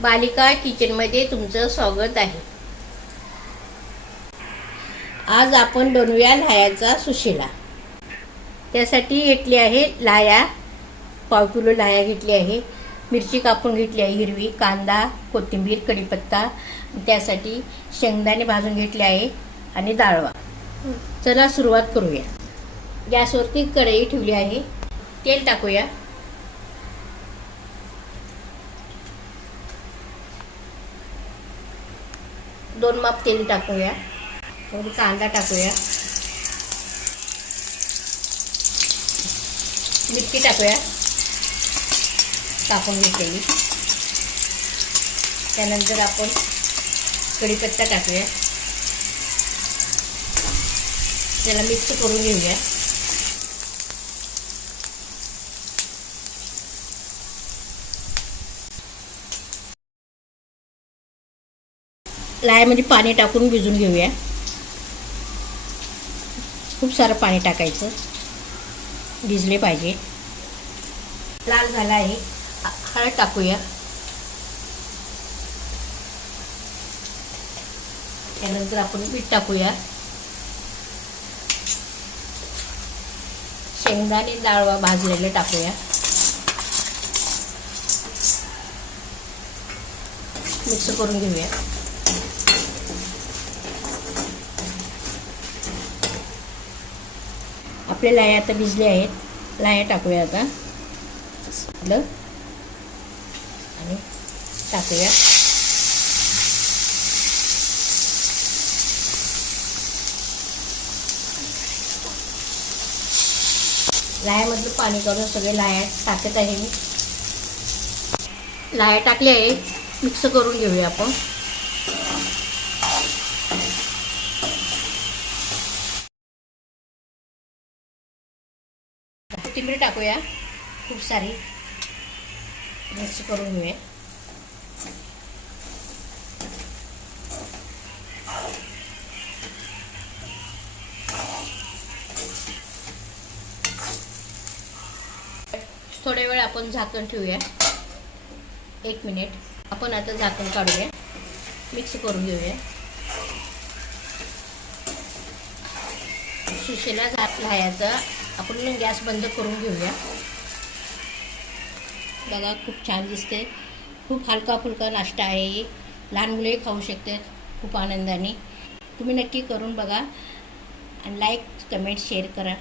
बालिका किचनमध्ये तुमचं स्वागत आहे। आज आपण बनवूया लाह्याचा सुशिला। त्यासाठी घेतली आहे लाह्या, पाव किलो लाह्या घेतली आहे। मिरची कापून घेतली आहे हिरवी, कांदा, कोथिंबीर, कढीपत्ता, त्यासाठी शेंगदाणे भाजून घेतले आहे आणि डाळवा। चला सुरुवात करूया। गॅसवरती कढई ठेवली आहे, तेल टाकूया। दोन माप तेल टाकूया। थोडी कांदा टाकूया, मिरची टाकूया कापून घेतलेली। त्यानंतर आपण कढीपत्ता टाकूया, त्याला मिक्स करून घेऊया। लाह्यामध्ये पाणी टाकून भिजून घेऊया। खूप सारं पाणी टाकायचं, भिजले पाहिजे। लाल झाला आहे, हळद टाकूया। त्यानंतर आपण मीठ टाकूया। शेंगदाणे डाळवा भाजलेले टाकूया, मिक्स करून घेऊया। आपले लाह्या आता भिजले आहेत, लाह्या टाकूया आता आणि टाकूया। लाह्यामधलं पाणी काढून सगळे लाह्या टाकत आहे मी। लाह्या टाकले आहे, मिक्स करून घेऊया आपण। कोथिंबीर टाकूया खूप सारी, मिक्स करून घेऊया। थोड्या वेळ आपण झाकण ठेवूया, 1 मिनिट। आपण आता झाकण काढूया, मिक्स करून घेऊया। सुशिला लाह्याचा आपण गॅस बंद करून घेऊया। बघा खूप छान दिसते, खूप हलका फुलका नाश्ता आहे। लहान मुले खाऊ शकतात खूप आनंदाने। तुम्ही नक्की करून बघा आणि लाईक, कमेंट, शेअर करा।